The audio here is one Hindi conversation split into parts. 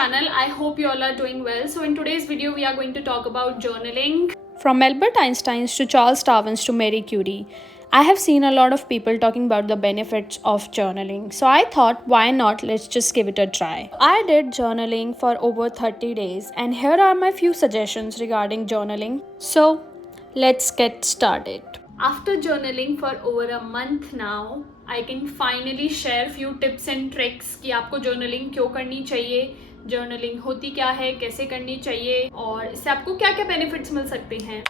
channel. I hope you all are doing well. So in today's video we are going to talk about journaling. From Albert Einstein to Charles Darwin to Marie Curie, I have seen a lot of people talking about the benefits of journaling. So I thought, why not? Let's just give it a try. I did journaling for over 30 days, and here are my few suggestions regarding journaling. So let's get started. After journaling for over a month now, I can finally share few tips and tricks कि आपको journaling क्यों करनी चाहिए, journaling होती क्या है, कैसे करनी चाहिए और इससे आपको क्या क्या benefits मिल सकते हैं.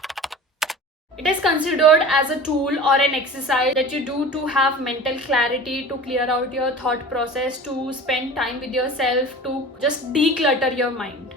It is considered as a tool or an exercise that you do to have mental clarity, to clear out your thought process, to spend time with yourself, to just declutter your mind.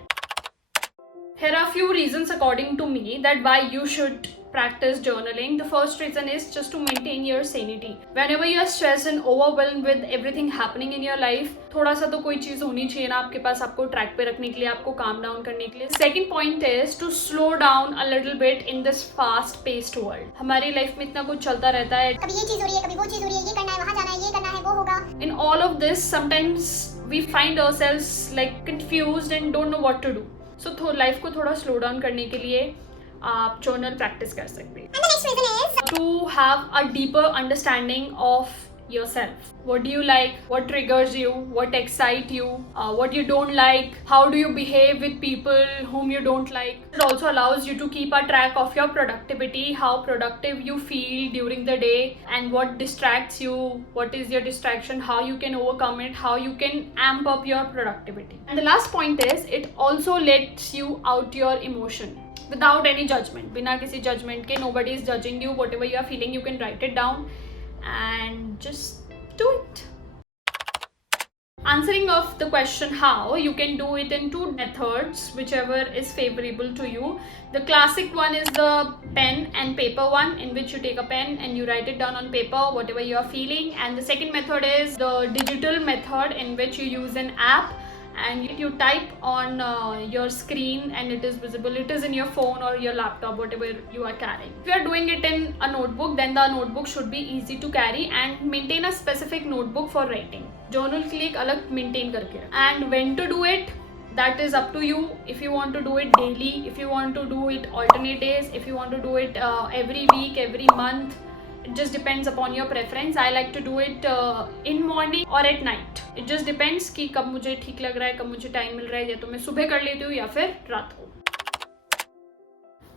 Here are a few reasons according to me that why you should practice journaling. The first reason is just to maintain your sanity. Whenever you are stressed and overwhelmed with everything happening in your life, थोड़ा सा तो कोई चीज़ होनी चाहिए ना आपके पास आपको ट्रैक पे रखने के लिए, आपको calm down करने के लिए. Second point is to slow down a little bit in this fast-paced world. हमारी लाइफ में इतना कुछ चलता रहता है. कभी ये चीज़ हो रही है, कभी वो चीज़ हो रही है, ये करना है, वहाँ जाना है, ये करना है, वो होगा. In all of this, sometimes we find ourselves like confused and don't know what to do. So life को थोड़ा स्लो डाउन करने के लिए आप जर्नल प्रैक्टिस कर सकते हैं. And the next reason is To have a deeper understanding of yourself. What do you like? What triggers you? What excites you? What you don't like? How do you behave with people whom you don't like? It also allows you to keep a track of your productivity, how productive you feel during the day, and what distracts you, what is your distraction, how you can overcome it, how you can amp up your productivity. And the last point is it also lets you out your emotion. Without any judgment, बिना किसी judgment के, nobody is judging you. Whatever you are feeling, you can write it down and just do it. Answering of the question how, you can do it in two methods, whichever is favorable to you. The classic one is the pen and paper one, in which you take a pen and you write it down on paper, whatever you are feeling. And the second method is the digital method, in which you use an app and you type on your screen and it is visible. It is in your phone or your laptop, whatever you are carrying. If you are doing it in a notebook, then the notebook should be easy to carry and maintain a specific notebook for writing. Journal के लिए एक अलग maintain करके रखें. And when to do it, that is up to you. If you want to do it daily, if you want to do it alternate days, if you want to do it every week, every month, it just depends upon your preference. I like to do it in morning or at night. It just depends कि कब मुझे ठीक लग रहा है, कब मुझे टाइम मिल रहा है, या तो मैं सुबह कर लेती हूँ या फिर रात को.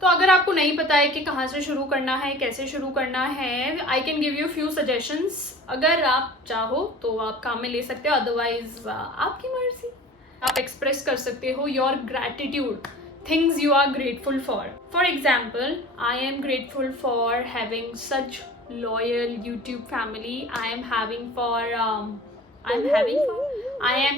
तो अगर आपको नहीं पता है कि कहाँ से शुरू करना है, कैसे शुरू करना है, I can give you few suggestions. अगर आप चाहो तो आप काम में ले सकते हो, अदरवाइज आपकी मर्जी. आप एक्सप्रेस कर सकते हो your gratitude, things you are grateful for. For example, I am grateful for having such loyal YouTube family. I am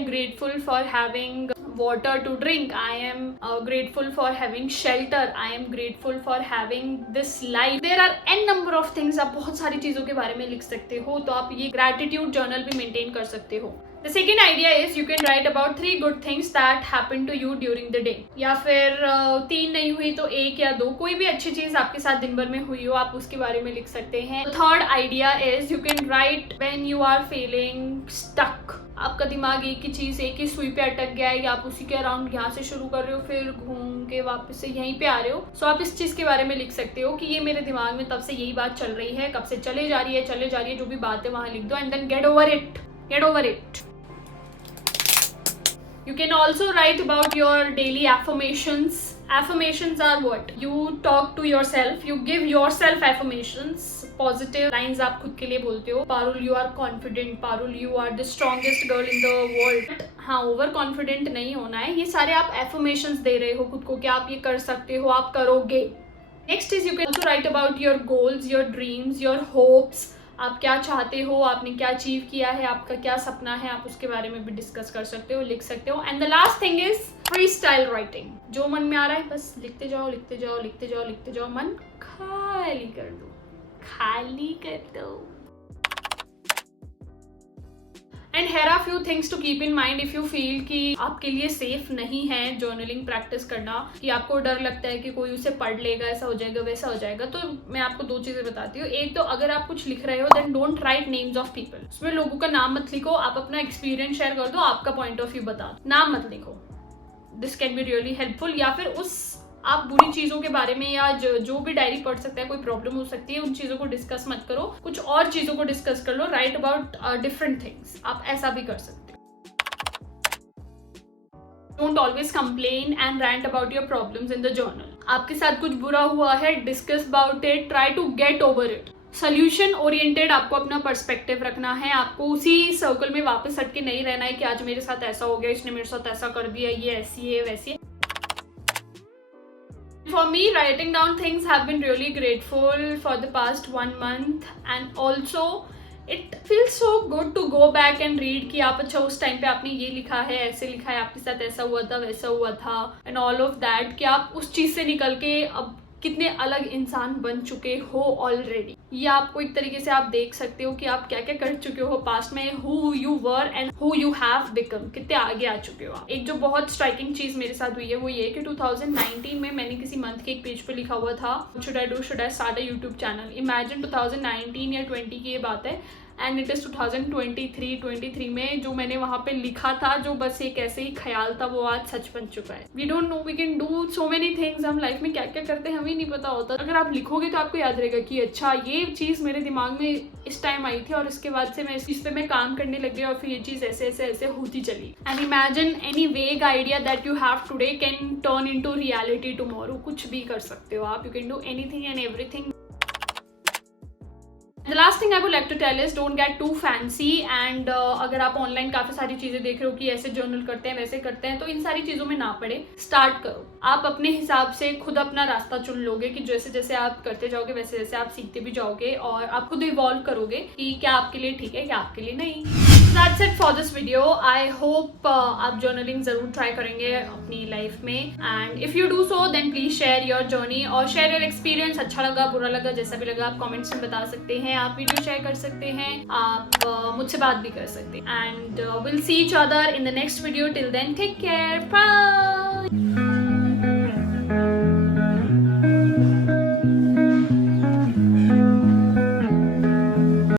grateful for having water to drink. I am grateful for having shelter. I am grateful for having this life. There are n number of things. आप बहुत सारी चीज़ों के बारे में लिख सकते हो, तो आप ये gratitude journal भी maintain कर सकते हो. The second idea is you can write about 3 good things that happened to you during the day. या फिर 3 नहीं हुई तो 1 या 2, कोई भी अच्छी चीज़ आपके साथ दिन भर में हुई हो, आप उसके बारे में लिख सकते हैं. The third idea is you can write when you are feeling stuck. आपका दिमाग एक ही चीज़, एक ही सुई पे अटक गया है, या आप उसी के अराउंड यहाँ से शुरू कर रहे हो, फिर घूम के वापस से यहीं पे आ रहे हो. सो आप इस चीज़ के बारे में लिख सकते हो कि ये मेरे दिमाग में तब से यही बात चल रही है, कब से चले जा रही है, जो भी बात है वहाँ लिख दो, and then get over it. You can also write about your daily affirmations. Affirmations are what? You talk to yourself, you give yourself affirmations, positive lines आप खुद के लिए बोलते हो. Parul, you are confident. Parul, you are the strongest girl in the world. हाँ, ओवर कॉन्फिडेंट नहीं होना है. ये सारे आप affirmations दे रहे हो खुद को कि आप ये कर सकते हो, आप करोगे. Next is you can also write about your goals, your dreams, your hopes. आप क्या चाहते हो, आपने क्या अचीव किया है, आपका क्या सपना है, आप उसके बारे में भी डिस्कस कर सकते हो, लिख सकते हो. And the last thing is free style writing. जो मन में आ रहा है बस लिखते जाओ, मन खाली कर दो. And here are few things to keep in mind if you feel कि आपके लिए सेफ नहीं है जर्नलिंग प्रैक्टिस करना, कि आपको डर लगता है कि कोई उसे पढ़ लेगा, ऐसा हो जाएगा वैसा हो जाएगा. तो मैं आपको 2 चीजें बताती हूँ. एक तो अगर आप कुछ लिख रहे हो then don't write names of people. उसमें लोगों का नाम मत लिखो, आप अपना एक्सपीरियंस शेयर कर दो, आपका पॉइंट ऑफ व्यू बता दो, नाम मत लिखो. This can be really helpful. या फिर उस आप बुरी चीज़ों के बारे में या जो भी डायरी पढ़ सकता है, कोई प्रॉब्लम हो सकती है, उन चीज़ों को डिस्कस मत करो, कुछ और चीज़ों को डिस्कस कर लो, राइट अबाउट डिफरेंट थिंग्स। आप ऐसा भी कर सकते हो। Don't always complain and rant about your problems in the journal. आपके साथ कुछ बुरा हुआ है, discuss about it, try to get over it. Solution oriented आपको अपना पर्सपेक्टिव रखना है। आपको उसी सर्कल में वापस हट के नहीं रहना है कि आज मेरे साथ ऐसा हो गया, इसने मेरे साथ ऐसा कर दिया, ये ऐसी है वैसी है। For me, writing down things have been really grateful for the past 1 month, and also it feels so good to go back and read कि आप अच्छा उस टाइम पे आपने ये लिखा है, ऐसे लिखा है, आपके साथ ऐसा हुआ था, वैसा हुआ था, and all of that, कि आप उस चीज़ से निकल के अब कितने अलग इंसान बन चुके हो ऑलरेडी। ये आपको एक तरीके से आप देख सकते हो कि आप क्या क्या कर चुके हो पास्ट में, who you were and who you have become, कितने आगे आ चुके हो आप। एक जो बहुत स्ट्राइकिंग चीज मेरे साथ हुई है वो ये कि 2019 में मैंने किसी मंथ के एक पेज पे लिखा हुआ था, should I start a YouTube channel. Imagine 2019 या 20 की ये बात है, एंड इट इज़ 2023 में जो मैंने वहाँ पे लिखा था, जो बस एक ऐसे ही ख्याल था, वो आज सच बन चुका है। We don't know we can do so many things. हम लाइफ में क्या क्या करते हैं हमें नहीं पता होता। अगर आप लिखोगे तो आपको याद रहेगा कि अच्छा ये चीज़ मेरे दिमाग में इस टाइम आई थी और इसके बाद से मैं इस चीज़ पे मैं काम करने लग गई और फिर ये चीज़ ऐसे ऐसे ऐसे होती चली। एंड इमेजिन एनी वेग idea that you have today can turn into reality tomorrow. कुछ भी कर सकते हो आप, you can do anything and everything. The last thing I would like to tell is don't get too fancy and अगर आप ऑनलाइन काफ़ी सारी चीज़ें देख रहे हो कि ऐसे जर्नल करते हैं वैसे करते हैं, तो इन सारी चीज़ों में ना पड़े, स्टार्ट करो। आप अपने हिसाब से खुद अपना रास्ता चुन लोगे कि जैसे जैसे आप करते जाओगे वैसे वैसे आप सीखते भी जाओगे और आप खुद इवॉल्व करोगे कि क्या आपके लिए ठीक है, क्या आपके लिए नहीं। That's it for this video. I hope आप journaling ज़रूर try करेंगे अपनी लाइफ में, and if you do so then please share your journey और share your experience। अच्छा लगा, बुरा लगा, जैसा भी लगा आप कमेंट्स में बता सकते हैं, आप वीडियो शेयर कर सकते हैं, आप मुझसे बात भी कर सकते हैं, and we'll see each other in the next video. Till then, take care, bye.